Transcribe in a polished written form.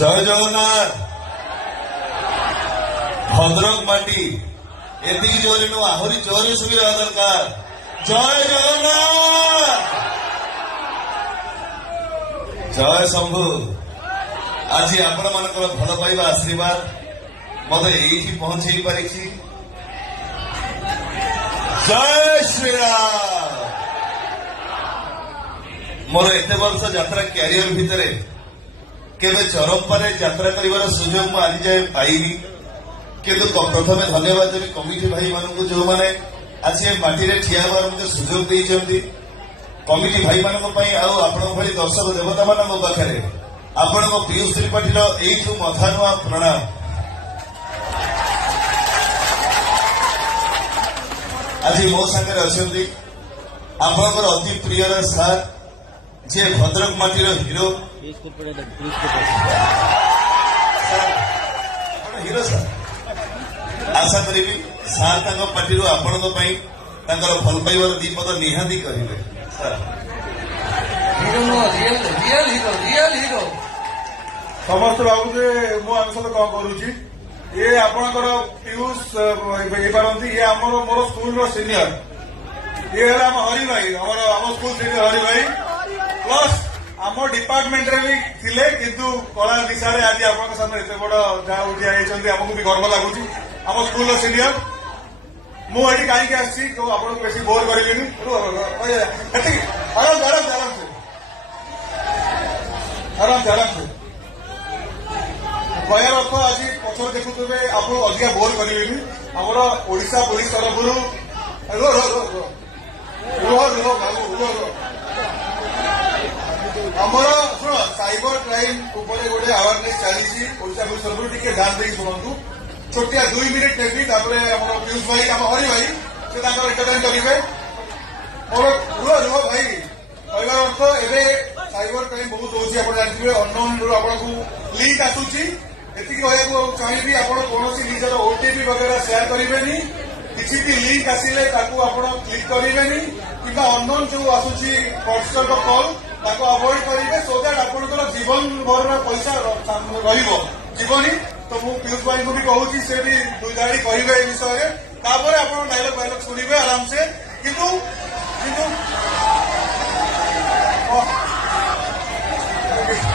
জয় জগন্নাথ ভদ্রক মাটি এতিকি জোরে নু আহরি জোরে শুভিবা দরকার। জয় জগন্নাথ জয় শম্ভু। আজি আপন মানকৰ ভাল পাইবা আশীর্বাদ মতে এইটি পৌঁছাই পারিছি। জয় শ্রীরাম। মোর এতে বর্ষ যাত্রা ক্যারিয়র ভিতরে কেবে চরম্পারে যাত্রা করিবার সুযোগ মু আজ যাଏ পাইনি, কিন্তু প্রথমে ধন্যবাদ দেবি কমিটি ভাই মানুষ যে আজ এ মাটিরে ঠিয়া হবার মতো সুযোগ দিয়েছেন। কমিটি ভাই মান আপনার ভি দর্শক দেবতা মান পাখে আপনার পীयूष त्रिपाठीर এইঠু মথা নুয়া প্রণাম। আজ মো সাথে অনেক আপনার অতি প্রিয়র সার যে ভদ্রক মাটির হিরো হিরো সার। আশা করি সার তাঙ্ক পার্টিରୁ ଆପଣଙ୍କ ପାଇଁ ତାଙ୍କର ଭଲ ପାଇବାର ଦୀପଦ ନିହାତି କରିବେ। ସମସ୍ତେ ଭାବୁଛେ ମୁଁ ଆମ ସହିତ କଣ କରୁଛି। ଇଏ ଆପଣଙ୍କର ପୀयूष ହେଇପାରନ୍ତି। ଇଏ ଆମର ମୋର ସ୍କୁଲର ସିନିୟର। ଇଏ ହେଲା ଆମ ହରି ଭାଇ, ଆମ ସ୍କୁଲ ସିନିୟର ହରି ଭାଇ ପ୍ଲସ୍ ଆମ ଡିପାର୍ଟମେଣ୍ଟରେ ବି ଥିଲେ, କିନ୍ତୁ କଳା ଦିଶାରେ ଆଜି ଆପଣଙ୍କ ସାମ୍ନାରେ ଏତେ ବଡ ଯାହା ଉଠିଆ ହେଇଛନ୍ତି ଆମକୁ ବି ଗର୍ବ ଲାଗୁଛି। ଆମ ସ୍କୁଲର ସିନିୟର। ମୁଁ ଏଠି କାହିଁକି ଆସିଛି ଆପଣଙ୍କୁ ବେଶୀ ବୋର କରିବିନି। ଏତିକି ଆରାମସେ କହିବାର ଅର୍ଥ ଆଜି ପଛରେ ଦେଖୁଥିବେ ଆପଣଙ୍କୁ ଅଧିକା ବୋର କରିବେନି। ଆମର ଓଡିଶା ପୋଲିସ ତରଫରୁ ଆମର ଶୁଣ ସାଇବର କ୍ରାଇମ ଉପରେ ଗୋଟେ ଆୱାରନେସ୍ ଚାଲିଛି ଓଡିଶା ପୋଲିସ ତରଫରୁ। ଟିକେ ଧ୍ୟାନ ଦେଇକି ଶୁଣନ୍ତୁ। ଛୋଟିଆ 2 ମିନିଟ୍ ନେବି, ତାପରେ ଆମର ପୀयूष ଭାଇ ଆମ ହରି ଭାଇ ସେ ତାଙ୍କର ଏଣ୍ଟରଟେନ୍ କରିବେ। ମୋର ରୁହ ଭାଇ କହିବାର ଅର୍ଥ ଏବେ ସାଇବର କ୍ରାଇମ ବହୁତ ହଉଛି ଆପଣ ଜାଣିଥିବେ। ଅନନୋନ୍ରୁ ଆପଣଙ୍କୁ ଲିଙ୍କ ଆସୁଛି। ଏତିକି କହିବାକୁ ଚାହିଁବି ଆପଣ କୌଣସି ନିଜର ଓଟିପି ବଗେରା ସେୟାର କରିବେନି। କିଛି ବି ଲିଙ୍କ ଆସିଲେ ତାକୁ ଆପଣ କ୍ଲିକ୍ କରିବେନି, କିମ୍ବା ଅନନୋନ୍ ଯୋଉ ଆସୁଛି ପର୍ସନଲ କଲ୍ ତାକୁ ଆଭଏଡ କରିବେ, ସୋ ଦ୍ୟାଟ୍ ଆପଣଙ୍କର ଜୀବନ ଭରର ପଇସା ରହିବ ଯିବନି। ତ ମୁଁ ପୀयूष ଭାଇଙ୍କୁ ବି କହୁଛି ସେ ବି 2 ଧାଡ଼ି କହିବେ ଏ ବିଷୟରେ, ତାପରେ ଆପଣ ଡାଇଲଗ ଶୁଣିବେ ଆରାମସେ। କିନ୍ତୁ